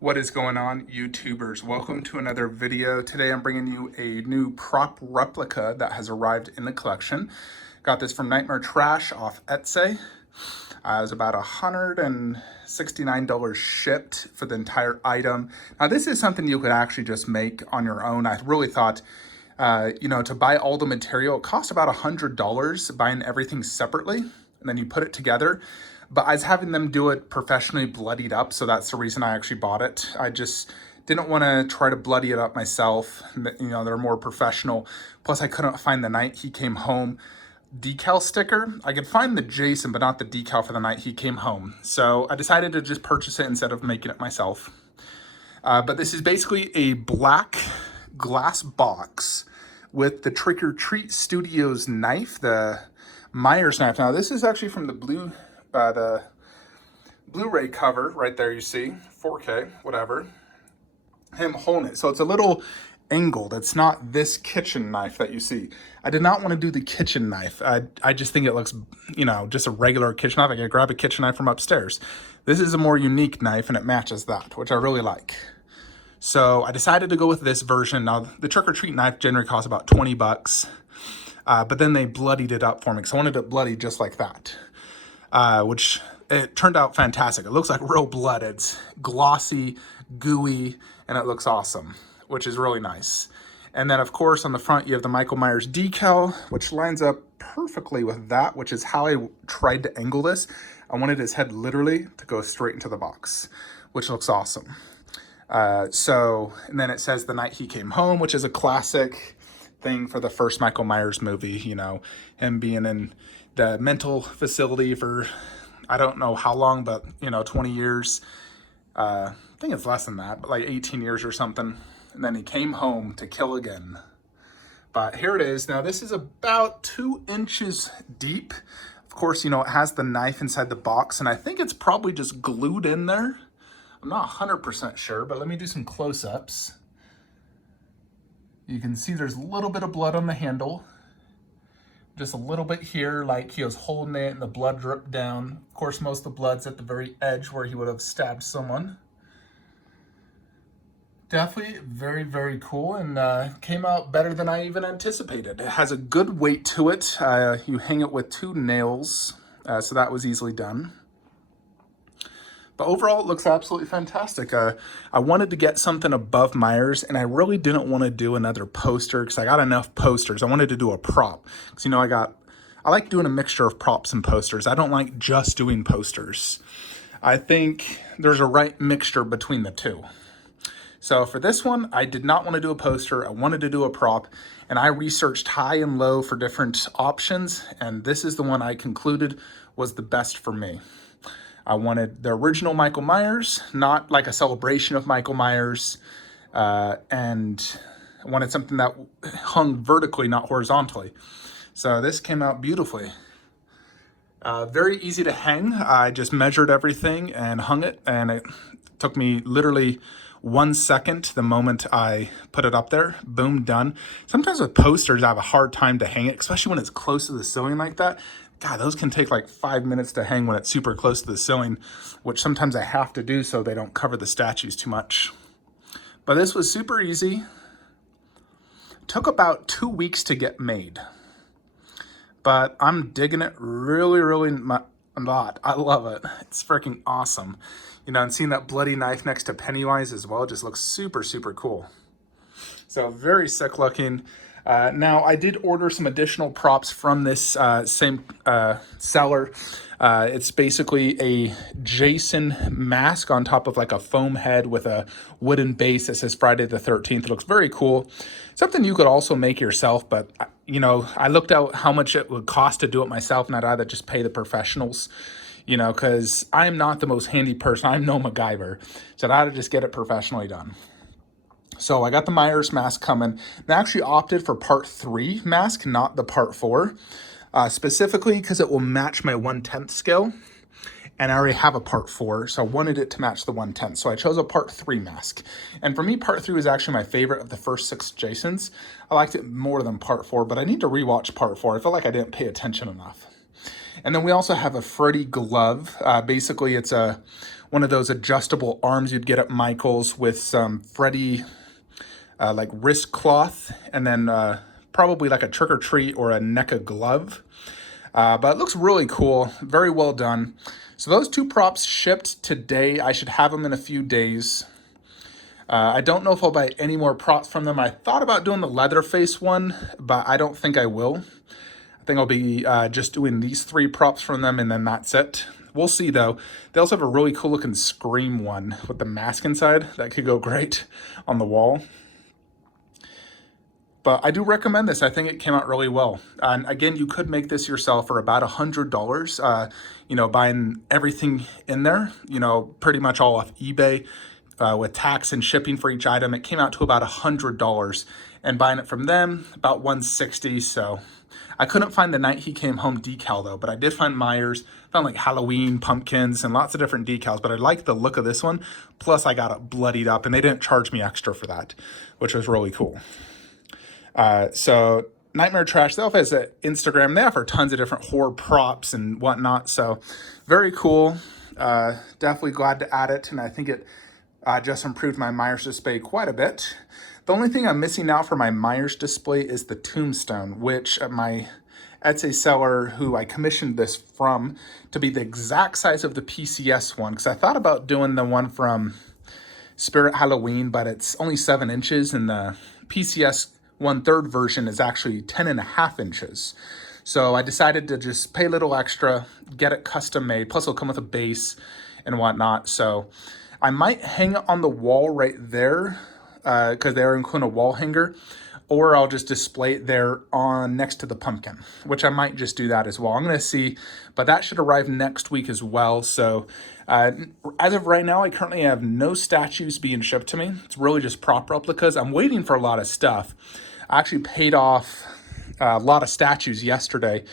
What is going on, YouTubers? Welcome to another video. Today I'm bringing you a new prop replica that has arrived in the collection. Got this from Nightmare Trash off Etsy. It was about $169 shipped for the entire item. Now this is something you could actually just make on your own. I really thought, to buy all the material, it cost about $100 buying everything separately, and then you put it together. But I was having them do it professionally bloodied up, so that's the reason I actually bought it. I just didn't want to try to bloody it up myself. They're more professional. Plus, I couldn't find the night he came home decal sticker. I could find the Jason, but not the decal for the night he came home. So I decided to just purchase it instead of making it myself. But this is basically a black glass box with the Trick or Treat Studios knife, the Myers knife. Now, this is actually from the Blu-ray cover right there. You see 4K, whatever, him holding it. So it's a little angled. It's not this kitchen knife that you see. I did not want to do the kitchen knife. I just think it looks, just a regular kitchen knife. I could grab a kitchen knife from upstairs. This is a more unique knife and it matches that, which I really like. So I decided to go with this version. Now the Trick or Treat knife generally costs about 20 bucks. But then they bloodied it up for me because I wanted it bloody just like that. Which it turned out fantastic. It looks like real blood. It's glossy, gooey, and it looks awesome, which is really nice. And then, of course, on the front, you have the Michael Myers decal, which lines up perfectly with that, which is how I tried to angle this. I wanted his head literally to go straight into the box, which looks awesome. And then it says The Night He Came Home, which is a classic thing for the first Michael Myers movie, him being in the mental facility for, I don't know how long, but, 20 years. I think it's less than that, but like 18 years or something. And then he came home to kill again. But here it is. Now, this is about 2 inches deep. Of course, it has the knife inside the box, and I think it's probably just glued in there. I'm not 100% sure, but let me do some close-ups. You can see there's a little bit of blood on the handle. Just a little bit here, like he was holding it and the blood dripped down. Of course, most of the blood's at the very edge where he would have stabbed someone. Definitely very, very cool, and came out better than I even anticipated. It has a good weight to it. You hang it with 2 nails, so that was easily done. But overall, it looks absolutely fantastic. I wanted to get something above Myers, and I really didn't want to do another poster because I got enough posters. I wanted to do a prop because, I like doing a mixture of props and posters. I don't like just doing posters. I think there's a right mixture between the two. So for this one, I did not want to do a poster. I wanted to do a prop, and I researched high and low for different options, and this is the one I concluded was the best for me. I wanted the original Michael Myers, not like a celebration of Michael Myers, and I wanted something that hung vertically, not horizontally. So this came out beautifully. Very easy to hang. I just measured everything and hung it, and it took me literally 1 second the moment I put it up there. Boom, done. Sometimes with posters, I have a hard time to hang it, especially when it's close to the ceiling like that. God, those can take like 5 minutes to hang when it's super close to the ceiling, which sometimes I have to do so they don't cover the statues too much. But this was super easy. Took about 2 weeks to get made. But I'm digging it really, really a lot. I love it. It's freaking awesome. And seeing that bloody knife next to Pennywise as well just looks super, super cool. So very sick looking. Now, I did order some additional props from this same seller. It's basically a Jason mask on top of like a foam head with a wooden base that says Friday the 13th. It looks very cool. Something you could also make yourself, but, I looked out how much it would cost to do it myself, and I'd rather just pay the professionals, because I'm not the most handy person. I'm no MacGyver. So I'd rather just get it professionally done. So I got the Myers mask coming. I actually opted for part 3 mask, not the part 4, specifically because it will match my 1/10 scale. And I already have a part 4, so I wanted it to match the 1/10. So I chose a part 3 mask. And for me, part 3 was actually my favorite of the first 6 Jasons. I liked it more than part 4, but I need to rewatch part 4. I feel like I didn't pay attention enough. And then we also have a Freddy glove. Basically, it's one of those adjustable arms you'd get at Michael's with some Freddy like wrist cloth, and then probably like a Trick or Treat or a NECA glove. But it looks really cool, very well done. So those two props shipped today. I should have them in a few days. I don't know if I'll buy any more props from them. I thought about doing the Leatherface one, but I don't think I will. I think I'll be just doing these 3 props from them, and then that's it. We'll see though. They also have a really cool looking Scream one with the mask inside. That could go great on the wall. But I do recommend this. I think it came out really well. And again, you could make this yourself for about $100, you know, buying everything in there, you know, pretty much all off eBay. With tax and shipping for each item, it came out to about $100, and buying it from them about $160. So I couldn't find the Night He Came Home decal though, but I did find Myers, found like Halloween pumpkins and lots of different decals, but I like the look of this one. Plus I got it bloodied up, and they didn't charge me extra for that, which was really cool. So Nightmare Trash, they also has an Instagram. They offer tons of different horror props and whatnot. So very cool. Definitely glad to add it, and I think it just improved my Myers display quite a bit. The only thing I'm missing now for my Myers display is the tombstone, which my Etsy seller who I commissioned this from to be the exact size of the PCS one, because I thought about doing the one from Spirit Halloween, but it's only 7 inches, and the PCS 1/3 version is actually 10.5 inches. So I decided to just pay a little extra, get it custom made, plus it'll come with a base and whatnot. So I might hang it on the wall right there, because they're including a wall hanger, or I'll just display it there on next to the pumpkin, which I might just do that as well. I'm going to see, but that should arrive next week as well. So as of right now, I currently have no statues being shipped to me. It's really just prop replicas. I'm waiting for a lot of stuff. I actually paid off a lot of statues yesterday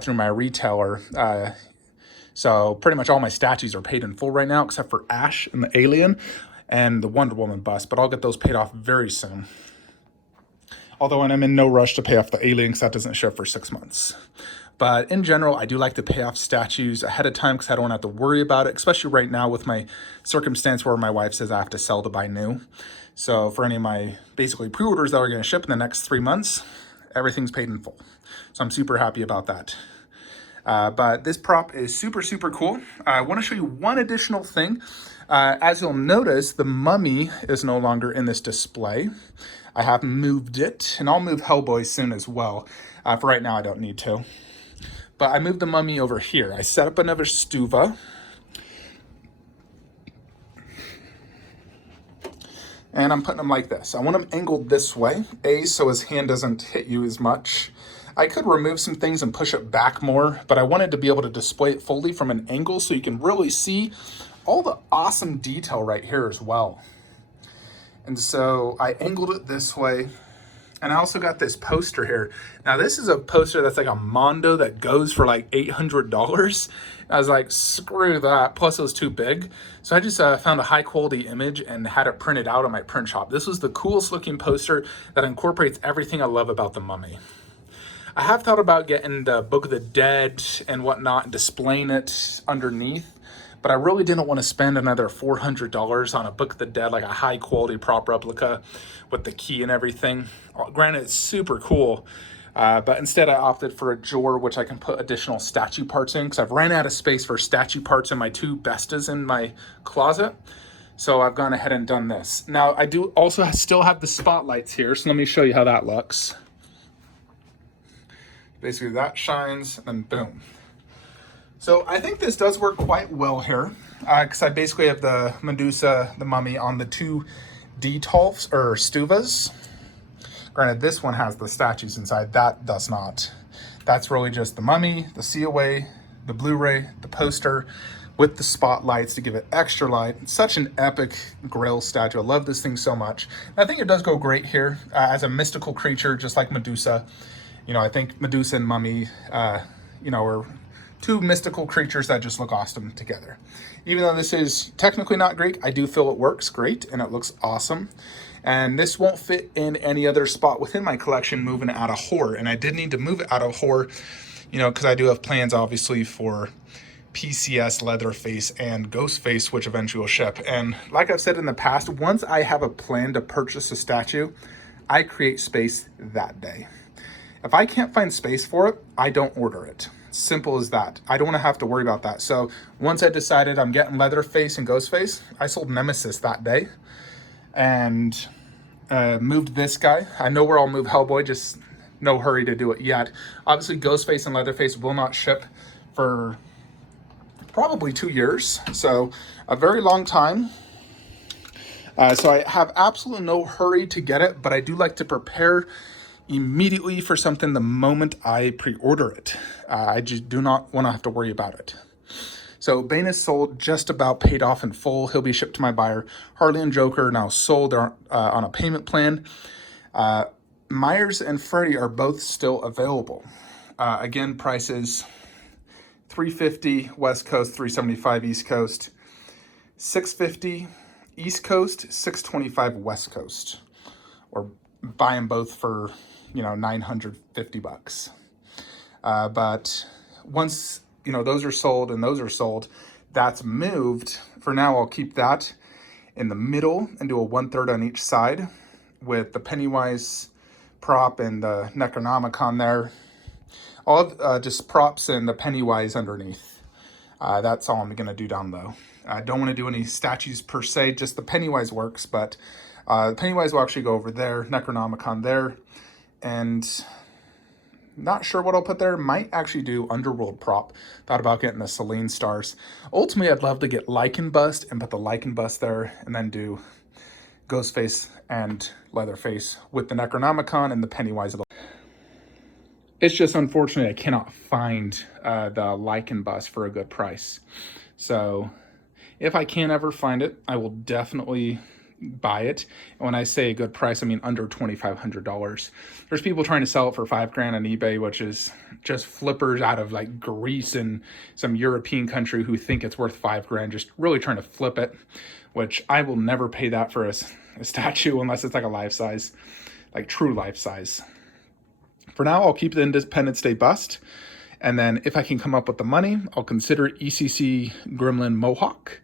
through my retailer. So pretty much all my statues are paid in full right now, except for Ash and the Alien and the Wonder Woman bust, but I'll get those paid off very soon. Although I'm in no rush to pay off the Alien, because that doesn't ship for 6 months. But in general, I do like to pay off statues ahead of time, because I don't have to worry about it, especially right now with my circumstance where my wife says I have to sell to buy new. So for any of my basically pre-orders that are going to ship in the next 3 months, everything's paid in full. So I'm super happy about that. But this prop is super, super cool. I want to show you one additional thing. As you'll notice, the Mummy is no longer in this display. I have moved it, and I'll move Hellboy soon as well. For right now, I don't need to. But I moved the Mummy over here. I set up another Stuva. And I'm putting him like this. I want him angled this way, so his hand doesn't hit you as much. I could remove some things and push it back more, but I wanted to be able to display it fully from an angle so you can really see all the awesome detail right here as well. And so I angled it this way. And I also got this poster here. Now this is a poster that's like a Mondo that goes for like $800. I was like, screw that. Plus it was too big. So I just found a high quality image and had it printed out on my print shop. This was the coolest looking poster that incorporates everything I love about the Mummy. I have thought about getting the Book of the Dead and whatnot and displaying it underneath, but I really didn't want to spend another $400 on a Book of the Dead, like a high quality prop replica with the key and everything. Granted, it's super cool, but instead I opted for a Jor, which I can put additional statue parts in, because I've ran out of space for statue parts in my 2 Bestas in my closet. So I've gone ahead and done this. Now I do also still have the spotlights here, so let me show you how that looks. Basically that shines and boom. So I think this does work quite well here, because I basically have the Medusa, the Mummy on the 2 Detolfs or Stuvas. Granted, this one has the statues inside, that does not. That's really just the Mummy, the COA, the Blu-ray, the poster with the spotlights to give it extra light. It's such an epic Grail statue. I love this thing so much. And I think it does go great here as a mystical creature, just like Medusa. You know, I think Medusa and Mummy, you know, are 2 mystical creatures that just look awesome together. Even though this is technically not Greek, I do feel it works great and it looks awesome. And this won't fit in any other spot within my collection moving it out of horror. And I did need to move it out of horror, you know, because I do have plans obviously for PCS, Leatherface, and Ghostface, which eventually will ship. And like I've said in the past, once I have a plan to purchase a statue, I create space that day. If I can't find space for it, I don't order it. Simple as that. I don't want to have to worry about that. So once I decided I'm getting Leatherface and Ghostface, I sold Nemesis that day and moved this guy. I know where I'll move Hellboy, just no hurry to do it yet. Obviously, Ghostface and Leatherface will not ship for probably 2 years, so a very long time. So I have absolutely no hurry to get it, but I do like to prepare immediately for something the moment I pre-order it. I just do not want to have to worry about it. So Bane is sold, just about paid off in full. He'll be shipped to my buyer. Harley and Joker are now sold. They're on a payment plan. Myers and Freddy are both still available. Again, prices $350 West Coast, $375 East Coast, $650 East Coast, $625 West Coast, or buy them both for, $950. But once those are sold and those are sold, that's moved. For now, I'll keep that in the middle and do a 1/3 on each side with the Pennywise prop and the Necronomicon there. All of just props and the Pennywise underneath. That's all I'm going to do down low. I don't want to do any statues per se, just the Pennywise works, but the Pennywise will actually go over there, Necronomicon there, and not sure what I'll put there. Might actually do Underworld prop. Thought about getting the Selene stars. Ultimately, I'd love to get Lycan bust and put the Lycan bust there, and then do Ghostface and Leatherface with the Necronomicon and the Pennywise. It's just unfortunate I cannot find the Lycan bust for a good price. So if I can ever find it, I will definitely buy it. And when I say a good price, I mean under $2,500. There's people trying to sell it for $5,000 on eBay, which is just flippers out of like Greece and some European country who think it's worth $5,000, just really trying to flip it, which I will never pay that for a statue unless it's like a life size, like true life size. For now, I'll keep the Independence Day bust. And then if I can come up with the money, I'll consider ECC Gremlin Mohawk.